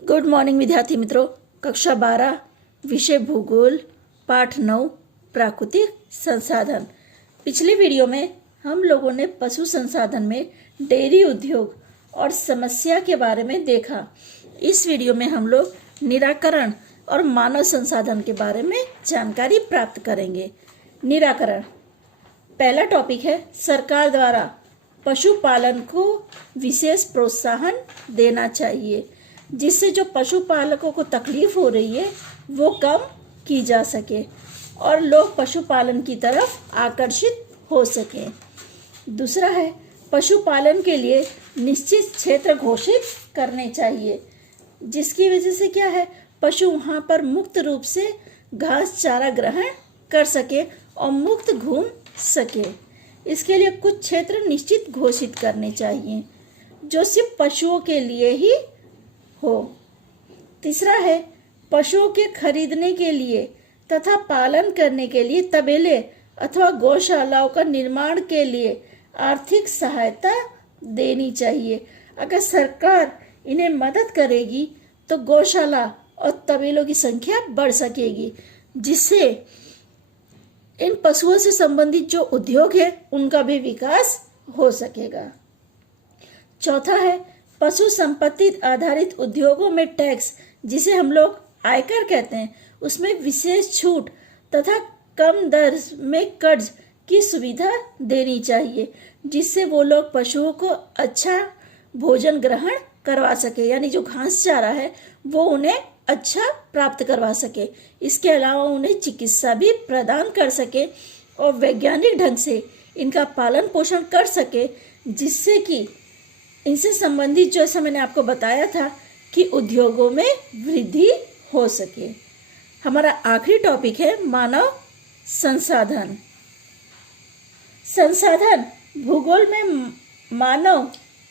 Good morning विद्यार्थी मित्रों। कक्षा 12 विषय भूगोल पाठ 9 प्राकृतिक संसाधन। पिछले वीडियो में हम लोगों ने पशु संसाधन में डेयरी उद्योग और समस्या के बारे में देखा। इस वीडियो में हम लोग निराकरण और मानव संसाधन के बारे में जानकारी प्राप्त करेंगे। निराकरण पहला टॉपिक है, सरकार द्वारा पशुपालन को विशेष प्रोत्साहन देना चाहिए जिससे जो पशुपालकों को तकलीफ हो रही है वो कम की जा सके और लोग पशुपालन की तरफ आकर्षित हो सके। दूसरा है, पशुपालन के लिए निश्चित क्षेत्र घोषित करने चाहिए जिसकी वजह से क्या है, पशु वहाँ पर मुक्त रूप से घास चारा ग्रहण कर सके और मुक्त घूम सके। इसके लिए कुछ क्षेत्र निश्चित घोषित करने चाहिए जो सिर्फ पशुओं के लिए ही हो। तीसरा है, पशुओं के खरीदने के लिए तथा पालन करने के लिए तबेले अथवा गौशालाओं का निर्माण के लिए आर्थिक सहायता देनी चाहिए। अगर सरकार इन्हें मदद करेगी तो गौशाला और तबेलों की संख्या बढ़ सकेगी जिससे इन पशुओं से संबंधित जो उद्योग है उनका भी विकास हो सकेगा। चौथा है, पशु संपत्ति आधारित उद्योगों में टैक्स जिसे हम लोग आयकर कहते हैं उसमें विशेष छूट तथा कम दर में कर्ज की सुविधा देनी चाहिए जिससे वो लोग पशुओं को अच्छा भोजन ग्रहण करवा सके, यानी जो घास चारा है वो उन्हें अच्छा प्राप्त करवा सके। इसके अलावा उन्हें चिकित्सा भी प्रदान कर सके और वैज्ञानिक ढंग से इनका पालन पोषण कर सके जिससे कि इनसे संबंधित जैसा मैंने आपको बताया था कि उद्योगों में वृद्धि हो सके। हमारा आखिरी टॉपिक है मानव संसाधन। संसाधन भूगोल में मानव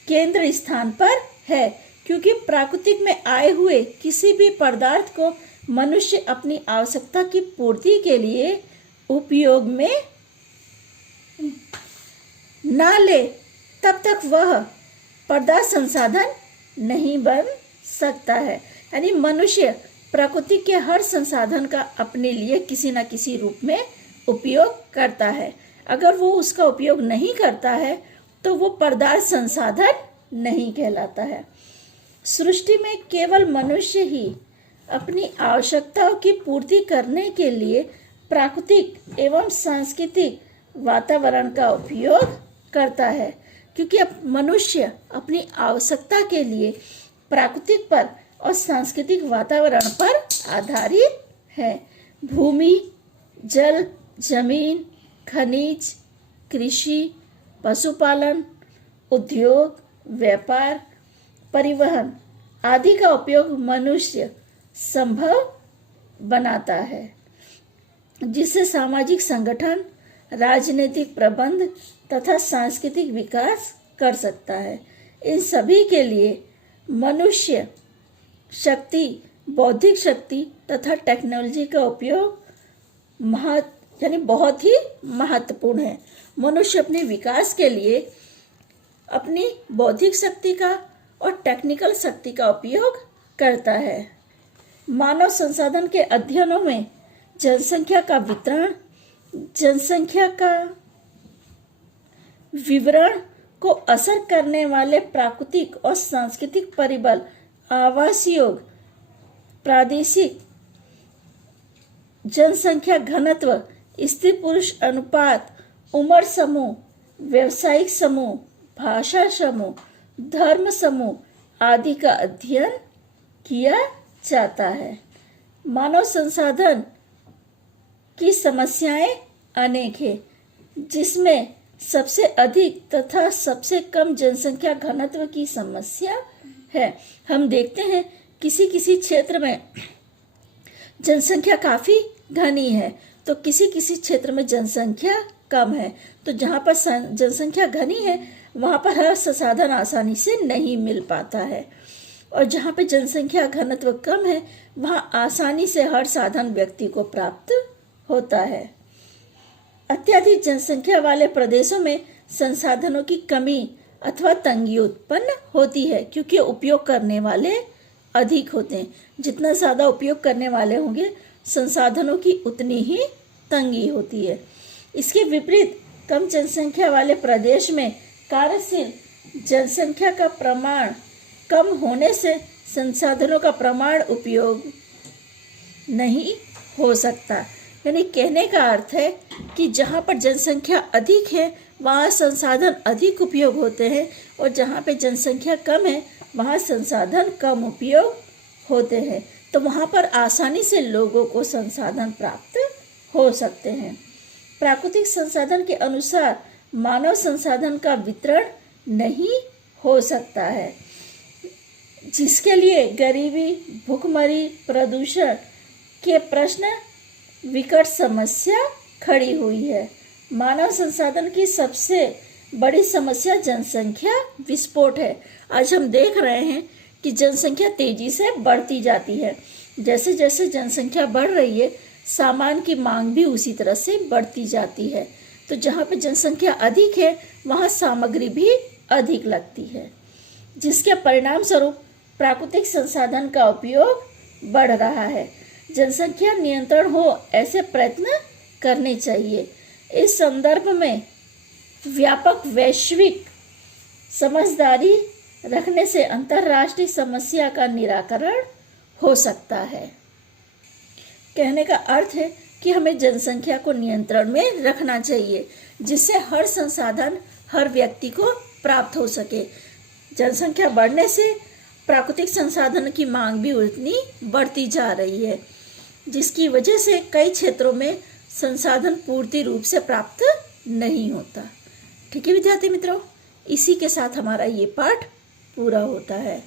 केंद्र स्थान पर है क्योंकि प्राकृतिक में आए हुए किसी भी पदार्थ को मनुष्य अपनी आवश्यकता की पूर्ति के लिए उपयोग में ना ले तब तक वह पदार्थ संसाधन नहीं बन सकता है। यानी मनुष्य प्रकृति के हर संसाधन का अपने लिए किसी न किसी रूप में उपयोग करता है। अगर वो उसका उपयोग नहीं करता है तो वो पदार्थ संसाधन नहीं कहलाता है। सृष्टि में केवल मनुष्य ही अपनी आवश्यकताओं की पूर्ति करने के लिए प्राकृतिक एवं सांस्कृतिक वातावरण का उपयोग करता है क्योंकि अब मनुष्य अपनी आवश्यकता के लिए प्राकृतिक पर और सांस्कृतिक वातावरण पर आधारित है। भूमि, जल, जमीन, खनिज, कृषि, पशुपालन, उद्योग, व्यापार, परिवहन आदि का उपयोग मनुष्य संभव बनाता है जिससे सामाजिक संगठन, राजनीतिक प्रबंध तथा सांस्कृतिक विकास कर सकता है। इन सभी के लिए मनुष्य शक्ति, बौद्धिक शक्ति तथा टेक्नोलॉजी का उपयोग बहुत ही महत्वपूर्ण है। मनुष्य अपने विकास के लिए अपनी बौद्धिक शक्ति का और टेक्निकल शक्ति का उपयोग करता है। मानव संसाधन के अध्ययनों में जनसंख्या का वितरण, जनसंख्या का विवरण को असर करने वाले प्राकृतिक और सांस्कृतिक परिबल, आवास योग, प्रादेशिक जनसंख्या घनत्व, स्त्री पुरुष अनुपात, उम्र समूह, व्यवसायिक समूह, भाषा समूह, धर्म समूह आदि का अध्ययन किया जाता है। मानव संसाधन की समस्याएं अनेक हैं जिसमें सबसे अधिक तथा सबसे कम जनसंख्या घनत्व की समस्या है। हम देखते हैं किसी किसी क्षेत्र में जनसंख्या काफी घनी है तो किसी किसी क्षेत्र में जनसंख्या कम है। तो जहाँ पर जनसंख्या घनी है वहाँ पर हर संसाधन आसानी से नहीं मिल पाता है और जहाँ पे जनसंख्या घनत्व कम है वहाँ आसानी से हर साधन व्यक्ति को प्राप्त होता है। अत्यधिक जनसंख्या वाले प्रदेशों में संसाधनों की कमी अथवा तंगी उत्पन्न होती है क्योंकि उपयोग करने वाले अधिक होते हैं। जितना ज़्यादा उपयोग करने वाले होंगे, संसाधनों की उतनी ही तंगी होती है। इसके विपरीत कम जनसंख्या वाले प्रदेश में कार्यशील जनसंख्या का प्रमाण कम होने से संसाधनों का प्रमाण उपयोग नहीं हो सकता। यानी कहने का अर्थ है कि जहाँ पर जनसंख्या अधिक है वहाँ संसाधन अधिक उपयोग होते हैं, और जहाँ पे जनसंख्या कम है वहाँ संसाधन कम उपयोग होते हैं। तो वहाँ पर आसानी से लोगों को संसाधन प्राप्त हो सकते हैं। प्राकृतिक संसाधन के अनुसार मानव संसाधन का वितरण नहीं हो सकता है, जिसके लिए गरीबी, भूखमरी, प्रदूषण के प्रश्न विकट समस्या खड़ी हुई है। मानव संसाधन की सबसे बड़ी समस्या जनसंख्या विस्फोट है। आज हम देख रहे हैं कि जनसंख्या तेजी से बढ़ती जाती है। जैसे जैसे जनसंख्या बढ़ रही है, सामान की मांग भी उसी तरह से बढ़ती जाती है। तो जहाँ पे जनसंख्या अधिक है वहाँ सामग्री भी अधिक लगती है, जिसके परिणाम स्वरूप प्राकृतिक संसाधन का उपयोग बढ़ रहा है। जनसंख्या नियंत्रण हो ऐसे प्रयत्न करने चाहिए। इस संदर्भ में व्यापक वैश्विक समझदारी रखने से अंतर्राष्ट्रीय समस्या का निराकरण हो सकता है। कहने का अर्थ है कि हमें जनसंख्या को नियंत्रण में रखना चाहिए, जिससे हर संसाधन हर व्यक्ति को प्राप्त हो सके। जनसंख्या बढ़ने से प्राकृतिक संसाधन की मांग भी उतनी बढ़ती जा रही है, जिसकी वजह से कई क्षेत्रों में संसाधन पूर्ति रूप से प्राप्त नहीं होता। ठीक है विद्यार्थी मित्रों, इसी के साथ हमारा ये पाठ पूरा होता है।